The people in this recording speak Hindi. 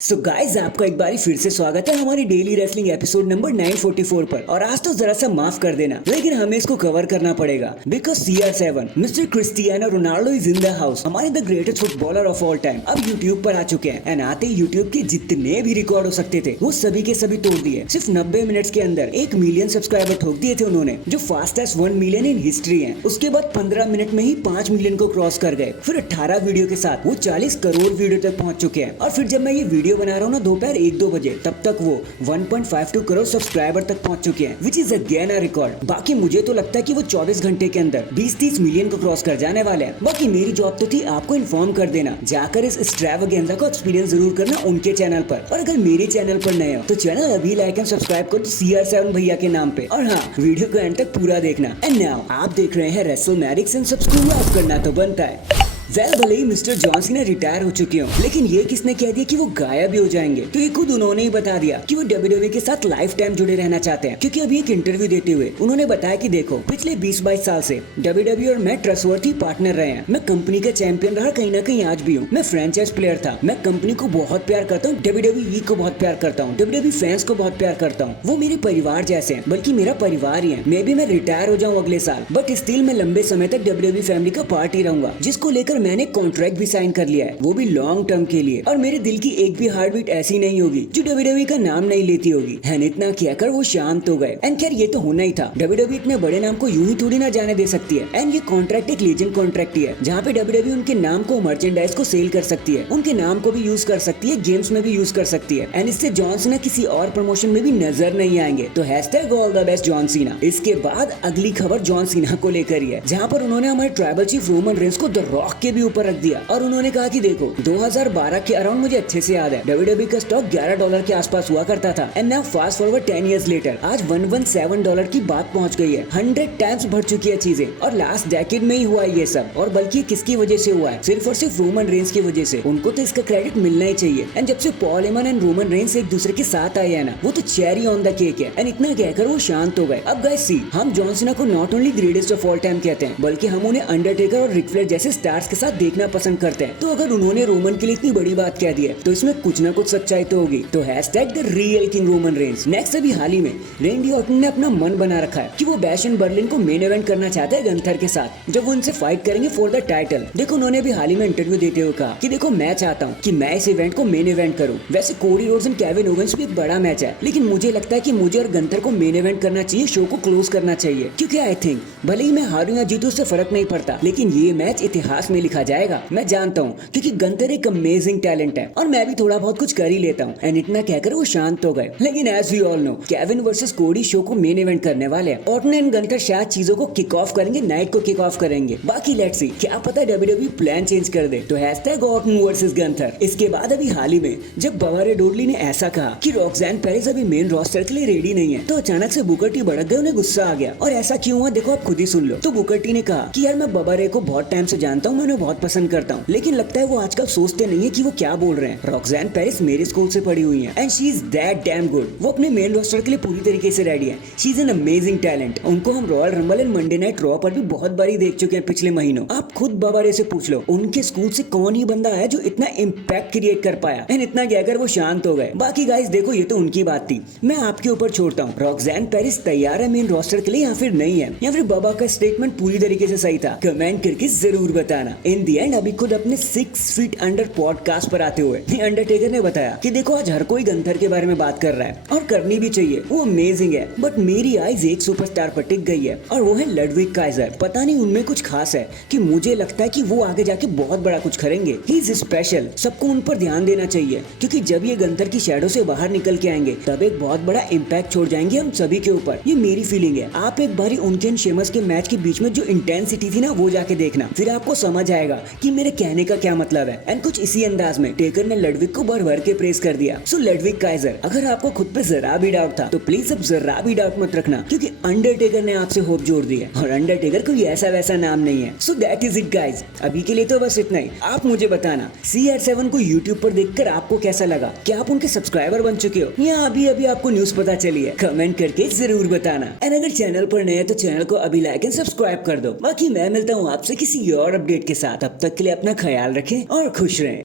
सो गाइज आपका एक बार फिर से स्वागत है हमारी डेली रेसलिंग एपिसोड नंबर 944 पर। और आज तो जरा सा माफ कर देना, लेकिन हमें इसको कवर करना पड़ेगा because CR7 Mister Cristiano Ronaldo is in the house. हमारे the greatest footballer of all time अब यूट्यूब पर आ चुके हैं एंड आते ही यूट्यूब के जितने भी रिकॉर्ड हो सकते थे वो सभी के सभी तोड़ दिए। सिर्फ 90 मिनट्स के अंदर 1 मिलियन सब्सक्राइबर ठोक दिए थे उन्होंने, जो फास्टेस्ट 1 मिलियन इन हिस्ट्री है। उसके बाद 15 मिनट में ही 5 मिलियन को क्रॉस कर गए। फिर 18 वीडियो के साथ वो 40 करोड़ वीडियो तक पहुंच चुके हैं। और फिर जब मैं ये वीडियो बना रहा हूँ ना दोपहर 1-2 बजे, तब तक वो 1.52 करोड़ सब्सक्राइबर तक पहुंच चुके हैं, which is again a record. बाकी मुझे तो लगता है कि वो 24 घंटे के अंदर 20-30 मिलियन को क्रॉस कर जाने वाले हैं। बाकी मेरी जॉब तो थी आपको इन्फॉर्म कर देना, जाकर इस एक्सट्रावेगेंजा को एक्सपीरियंस जरूर करना उनके चैनल पर। और अगर मेरे चैनल पर नए हो तो चैनल अभी लाइक एंड सब्सक्राइब करो CR7 भैया के नाम पे। और हाँ, वीडियो को एंड तक पूरा देखना। एंड नाउ आप देख रहे हैं रेसलमैनिक्स एंड सब्सक्राइब करना तो बनता है। भले ही मिस्टर जॉन सीना रिटायर हो चुके हो, लेकिन ये किसने कह दिया कि वो गायब भी हो जाएंगे? तो ये खुद उन्होंने ही बता दिया कि वो WWE के साथ लाइफ टाइम जुड़े रहना चाहते हैं। क्योंकि अभी एक इंटरव्यू देते हुए उन्होंने बताया कि देखो, पिछले 20-22 साल से WWE और मैं ट्रस्टवर्थी पार्टनर रहे हैं। मैं कंपनी का चैंपियन रहा, कहीं ना कहीं आज भी हूँ। मैं फ्रेंचाइज प्लेयर था। मैं कंपनी को बहुत प्यार करता हूँ, WWE को बहुत प्यार करता हूँ, WWE फैंस को बहुत प्यार करता हूँ। वो मेरे परिवार जैसे हैं, बल्कि मेरा परिवार ही है। मे भी मैं रिटायर हो जाऊँ अगले साल, बट स्टिल मैं लंबे समय तक WWE फैमिली का पार्ट ही रहूंगा, जिसको लेकर मैंने कॉन्ट्रैक्ट भी साइन कर लिया है, वो भी लॉन्ग टर्म के लिए। और मेरे दिल की एक भी हार्ट बीट ऐसी नहीं होगी जो WWE का नाम नहीं लेती होगी। एंड इतना कहकर वो शांत हो गए। एंड खैर ये तो होना ही था, WWE इतने बड़े नाम को यूं ही थोड़ी ना जाने दे सकती है। एंड ये कॉन्ट्रैक्ट एक लीजेंड कॉन्ट्रैक्ट ही है, जहाँ पे WWE उनके नाम को, मर्चेंडाइज को सेल कर सकती है, उनके नाम को भी यूज कर सकती है, गेम्स में भी यूज कर सकती है। एंड इससे जॉन सीना किसी और प्रमोशन में भी नजर नहीं आएंगे। तो hashtag all the best John Cena. इसके बाद अगली खबर जॉन सीना को लेकर ही है, जहाँ पर उन्होंने हमारे ट्राइबल चीफ रोमन रेंस को द रॉक के भी ऊपर रख दिया। और उन्होंने कहा कि देखो, 2012 के अराउंड मुझे अच्छे से याद है WWE का स्टॉक $11 के आसपास हुआ करता था। And now fast forward 10 years later आज $117 की बात पहुंच गई है। 100 टाइम्स बढ़ चुकी है चीजें। और लास्ट डेकेड में ही हुआ ये सब। और बल्कि किसकी वजह से हुआ है? सिर्फ और सिर्फ रोमन रेंस की वजह से। उनको तो इसका क्रेडिट मिलना ही चाहिए। एंड जब से Paul Heyman and Roman Reigns एक दूसरे के साथ आए हैं ना, वो तो चेरी ऑन द केक है। एंड इतना कहकर वो शांत हो गए। अब गाइस सी, हम जॉन सीना को not only greatest of all time कहते हैं, बल्कि हम उन्हें अंडरटेकर और रिक फ्लेयर जैसे स्टार्स के साथ देखना पसंद करते हैं। तो अगर उन्होंने रोमन के लिए इतनी बड़ी बात कह दी है, तो इसमें कुछ ना कुछ सच्चाई तो होगी। तो hashtag the real king Roman Reigns. Next, अभी हाल ही में रेंडी ऑर्टन ने अपना मन बना रखा है कि वो बैश एंड बर्लिन को मेन इवेंट करना चाहते हैं गंथर के साथ, जब वो उनसे फाइट करेंगे फॉर द टाइटल। देखो, उन्होंने भी हाल ही में इंटरव्यू देते हुए कहा कि देखो, मैं चाहता हूँ कि मैं इस इवेंट को मेन इवेंट करूँ। वैसे Cody Rhodes and Kevin Owens भी एक बड़ा मैच है, लेकिन मुझे लगता है कि मुझे और गंथर को मेन इवेंट करना चाहिए, शो को क्लोज करना चाहिए। क्योंकि आई थिंक भले ही मैं हारूं या जीतूं, उससे फर्क नहीं पड़ता, लेकिन ये मैच इतिहास में लिखा जाएगा। मैं जानता हूँ, क्योंकि गंथर एक अमेजिंग टैलेंट है और मैं भी थोड़ा बहुत कुछ कर ही लेता हूँ। एंड इतना कहकर वो शांत हो गए। लेकिन as we all know, Kevin versus Cody show को मेन इवेंट करने वाले हैं। ऑर्टन एंड गंथर शायद चीजों को किक ऑफ करेंगे, नाइट को किक ऑफ करेंगे। बाकी लेट्स सी, क्या पता WWE प्लान चेंज कर दे। तो हैशटैग ऑर्टन वर्सेस गंथर। इसके बाद अभी हाल ही में जब बबा रे डोडली ने ऐसा कहा कि रॉक्सैन पेरिस अभी मेन रोस्टर के लिए रेडी नहीं है, तो अचानक से बुकर टी भड़क गए, उन्हें गुस्सा आ गया। और ऐसा क्यों हुआ देखो, आप खुद ही सुन लो। तो बुकर टी ने कहा कि यार, मैं बबा रे को बहुत टाइम से जानता हूँ, मैं उन्हें बहुत पसंद करता हूँ, लेकिन लगता है वो आजकल सोचते नहीं है कि वो क्या बोल रहे हैं। रॉक्सैन पेरिस मेरे स्कूल से पढ़ी हुई है and she is that damn good. वो अपने मेन रोस्टर के लिए पूरी तरीके से रेडी है। She is an amazing talent. उनको हम royal rumble and Monday night raw पर भी बहुत बारी देख चुके हैं पिछले महीनों। आप खुद बबा रे से पूछ लो, उनके स्कूल से कौन ही बंदा है जो इतना इम्पैक्ट क्रिएट कर पाया। एंड इतना कहकर वो शांत हो गए। बाकी गाइस देखो, ये तो उनकी बात थी, मैं आपके ऊपर छोड़ता हूँ। रॉक्सैन पेरिस तैयार है मेन रोस्टर के लिए या फिर नहीं है, या फिर बबा का स्टेटमेंट पूरी तरीके से सही था? कमेंट करके जरूर बताना। इन दी एंड अभी खुद अपने 6 फीट अंडर पॉडकास्ट पर आते हुए अंडरटेकर ने बताया कि देखो, आज हर कोई गंथर के बारे में बात कर रहा है और करनी भी चाहिए, वो अमेजिंग है। बट मेरी आइज एक सुपरस्टार पर टिक गई है और वो है लडविग काइजर। पता नहीं उनमें कुछ खास है कि मुझे लगता है कि वो आगे जाके बहुत बड़ा कुछ करेंगे। He is special. सबको उन पर ध्यान देना चाहिए, क्योंकि जब ये गंथर की शैडो से बाहर निकल के आएंगे, तब एक बहुत बड़ा इम्पैक्ट छोड़ जाएंगे हम सभी के ऊपर। ये मेरी फीलिंग है। आप एक बारी उनके शेमस के मैच के बीच में जो इंटेंसिटी थी ना, वो जाके देखना, फिर आपको समझ आएगा कि मेरे कहने का क्या मतलब है। एंड कुछ इसी अंदाज में टेकर ने लडविग को भर भर के प्रेस कर दिया। सो लडविग काइजर, अगर आपको खुद पे जरा भी डाउट था, तो प्लीज अब जरा भी डाउट मत रखना, क्योंकि अंडरटेकर ने आपसे होप जोड़ दी है और अंडरटेकर कोई ऐसा वैसा नाम नहीं है। So that is it guys. अभी के लिए तो बस इतना ही। आप मुझे बताना, CR7 को यूट्यूब पर देखकर आपको कैसा लगा? क्या आप उनके सब्सक्राइबर बन चुके हो या अभी अभी आपको न्यूज पता चली है? कमेंट करके जरूर बताना। एंड अगर चैनल पर नए हैं तो चैनल को अभी लाइक एंड सब्सक्राइब कर दो। बाकी मैं मिलता हूँ आपसे किसी और अपडेट के साथ। अब तक के लिए अपना ख्याल रखें और खुश रहें।